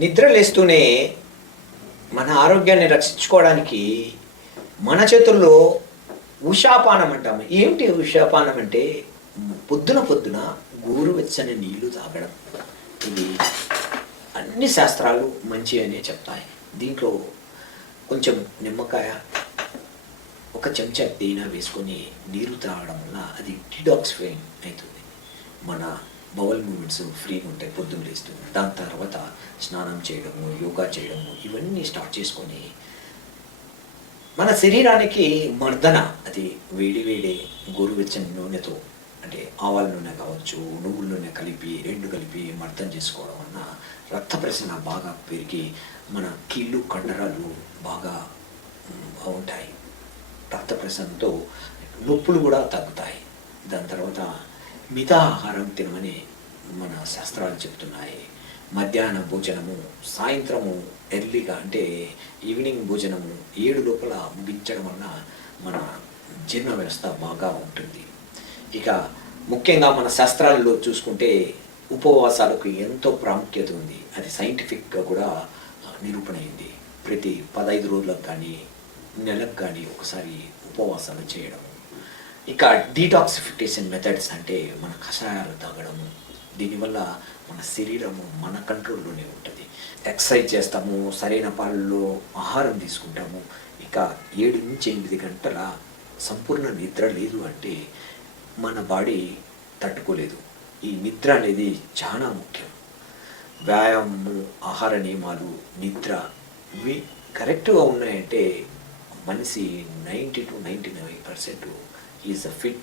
నిద్ర లేస్తూనే మన ఆరోగ్యాన్ని రక్షించుకోవడానికి మన చేతుల్లో ఉషాపానం అంటాము. ఏమిటి ఉషాపానం అంటే పొద్దున పొద్దున గోరువెచ్చని నీళ్లు తాగడం. ఇది అన్ని శాస్త్రాలు మంచి అనే చెప్తాయి. దీంట్లో కొంచెం నిమ్మకాయ, ఒక చెంచా తేనె వేసుకొని నీరు తాగడం వల్ల అది డిటాక్సిఫైయింగ్ అవుతుంది. మన బౌల్ మూమెంట్స్ ఫ్రీగా ఉంటాయి పొద్దున్న లేస్తూ. దాని తర్వాత స్నానం చేయడము, యోగా చేయడము ఇవన్నీ స్టార్ట్ చేసుకొని మన శరీరానికి మర్దన, అది వేడి వేడి గోరువెచ్చని నూనెతో, అంటే ఆవాల నూనె కావచ్చు, నువ్వుల నూనె కలిపి రెండు కలిపి మర్దన చేసుకోవడం వలన రక్త ప్రసరణ బాగా పెరిగి మన కీళ్ళు కండరాలు బాగా ఉంటాయి. రక్త ప్రసరణతో నొప్పులు కూడా తగ్గుతాయి. దాని తర్వాత మితాహారం తినమని మన శాస్త్రాలు చెప్తున్నాయి. మధ్యాహ్న భోజనము సాయంత్రము ఎర్లీగా, అంటే ఈవినింగ్ భోజనము 7 లోపల ముగించడం వలన మన జీర్ణ వ్యవస్థ బాగా ఉంటుంది. ఇక ముఖ్యంగా మన శాస్త్రాలలో చూసుకుంటే ఉపవాసాలకు ఎంతో ప్రాముఖ్యత ఉంది. అది సైంటిఫిక్గా కూడా నిరూపణ అయింది. ప్రతి 15 రోజులకు కానీ నెలకు కానీ ఒకసారి ఉపవాసాలు చేయడం. ఇక డీటాక్సిఫికేషన్ మెథడ్స్ అంటే మన కషాయాలు తాగడము. దీనివల్ల మన శరీరము మన కంట్రోల్లోనే ఉంటుంది. ఎక్సర్సైజ్ చేస్తాము, సరైన పాలలో ఆహారం తీసుకుంటాము. ఇక 7 నుంచి 8 గంటల సంపూర్ణ నిద్ర లేదు అంటే మన బాడీ తట్టుకోలేదు. ఈ నిద్ర అనేది చాలా ముఖ్యం. వ్యాయామము, ఆహార నియమాలు, నిద్ర ఇవి కరెక్ట్గా ఉన్నాయంటే మనిషి 90 to 99% ఈజ్ అ ఫిట్